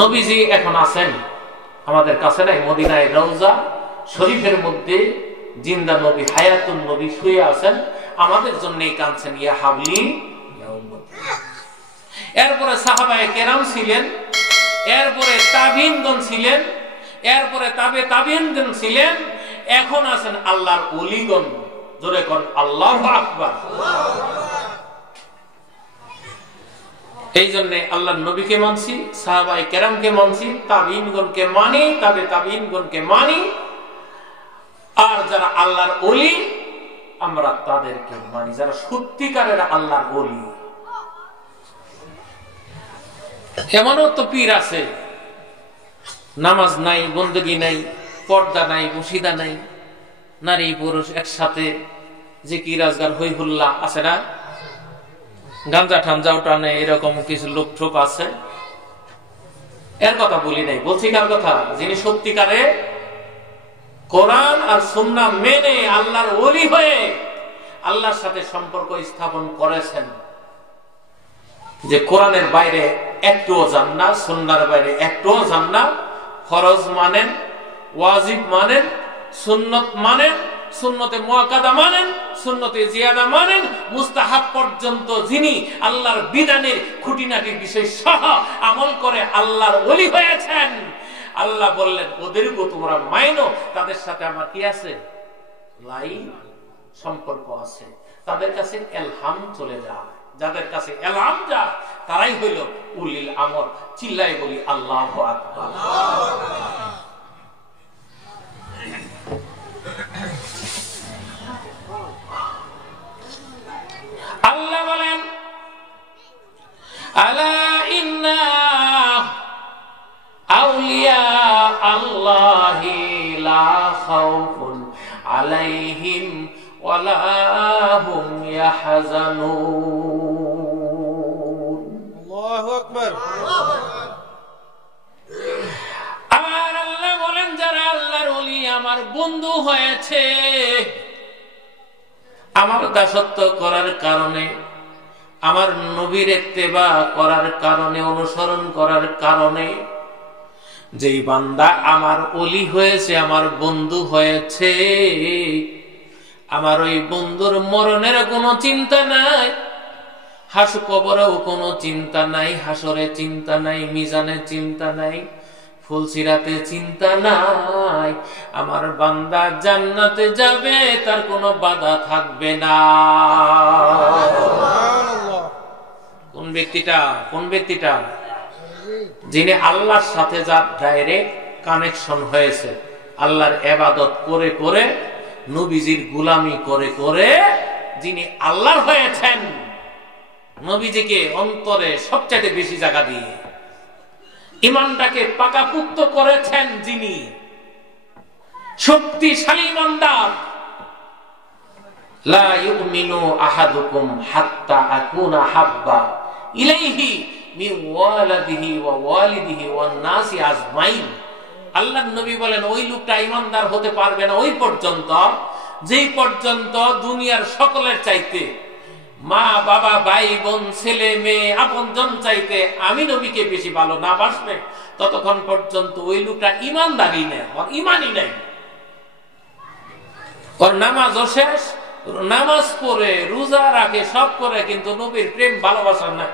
নবীজি এখন আছেন আমাদের কাছে নাই, মদিনায় রওজা শরীফের মধ্যে জিন্দা নবী, হায়াতুন নবী শুয়ে আছেন, আমাদের জন্যই কাঁদছেন, ইয়া হাবলি ইয়া উম্মতি। এরপরে সাহাবায়ে কেরাম ছিলেন, এরপরে তাবিঈনগণ ছিলেন, এরপরে তাবিঈনগণ ছিলেন, এখন আছেন আল্লাহর ওলিগণ। জোরে কোন আল্লাহু আকবার। এই জন্য আল্লাহর নবীকে মানছি, সাহাবায়ে কেরামকে মানছি, তাবিঈনগণকে মানি, তাবিঈনগণকে মানি, আর যারা আল্লাহর ওলি আমরা তাদেরকে মানি, যারা সত্যিকারের আল্লাহর ওলি। এমনও তো পীর আছে নামাজ নাই, বন্দেগী নাই, পর্দা নাই, মুশিদা নাই, নারী পুরুষ একসাথে জিকির আজগার হই হুল্লা আছে না, গাঞ্জা ঠাঞ্জাও টানে, এরকম কিছু লোক ঠোক আছে। এর কথা বলি নাই, বলছি কার কথা? যিনি সত্যিকারে কোরআন আর সুন্নাহ মেনে আল্লাহর ওলি হয়ে আল্লাহর সাথে সম্পর্ক স্থাপন করেছেন, যে কোরআনের বাইরে একটুও যান না, সুন্নাহর বাইরে একটুও যান না, ফরজ মানেন, ওয়াজিব মানেন, সুন্নত মানেন, সুন্নতে মুআক্কাদা মানেন, সুন্নতে জিয়াদা মানেন, মুস্তাহাব পর্যন্ত যিনি আল্লাহর বিধানের খুঁটিনাটি বিষয় সহ আমল করে আল্লাহর ওলি হয়েছেন, আল্লাহ বললেন ওদেরও তোমরা মাইনো, তাদের সাথে আমার কি আছে? লাইন সম্পর্ক আছে, তাদের কাছে এলহাম চলে যায়। যাদের কাছে এলহাম যায় তারাই হইল উলিল আমর। চিল্লাই বলি আল্লাহু আকবার। আল্লাহ বলেন আলা ইন্না আউলিয়া আল্লাহি লা খাউফুন আলাইহিম ওয়ালা হুম ইয়াহজানুন। আল্লাহু আকবার। আর আল্লাহ বলেন যারা আল্লাহর ওলি আমার বন্ধু হয়েছে, আমার দাসত্ব করার কারণে, আমার নবীর ইত্তেবা করার কারণে, অনুসরণ করার কারণে, যেই বান্দা আমার ওলি হয়েছে, আমার বন্ধু হয়েছে, আমার ওই বন্ধুর মরণের কোনো চিন্তা নাই, হাস কবরেও কোনো চিন্তা নাই, হাসরে চিন্তা নাই, মিজানে চিন্তা নাই, ফুলসিরাতে চিন্তা নাই, আমার বান্দা জান্নাতে যাবে, তার কোনো বাধা থাকবে না। কোন ব্যক্তিটা? কোন ব্যক্তিটা? যিনি আল্লাহর সাথে যার ডাইরেক্ট কানেকশন হয়েছে, আল্লাহর ইবাদত করে করে, নবীজির গোলামি করে করে যিনি আল্লাহর হয়েছেন, নবীজিকে অন্তরে সবচেয়ে বেশি জায়গা দিয়ে ইমানটাকে পাকাপুক্ত করেছেন, যিনি শক্তিশালী ইমানদার। লা ইউমিনু আহাদুকুম হাত্তা আকুনা হাব্বা ইলাইহি মিন ওয়ালাদিহি ওয়া ওয়ালিদিহি ওয়ান নাসি আজমাইন। আল্লাহর নবী বলেন ওই লোকটা ইমানদার হতে পারবে না ওই পর্যন্ত, যেই পর্যন্ত দুনিয়ার সকলের চাইতে, মা বাবা ভাই বোন ছেলে মেয়ে আপনজন চাইতে আমি নবীকে বেশি ভালো না বাসবে, ততক্ষণ পর্যন্ত ওই লোকটা ইমানদারই নেই, ওর ইমানই নেই। ওর নামাজও শেষ, নামাজ পড়ে রোজা রাখে, সব করে, কিন্তু নবীর প্রেম ভালোবাসা নাই।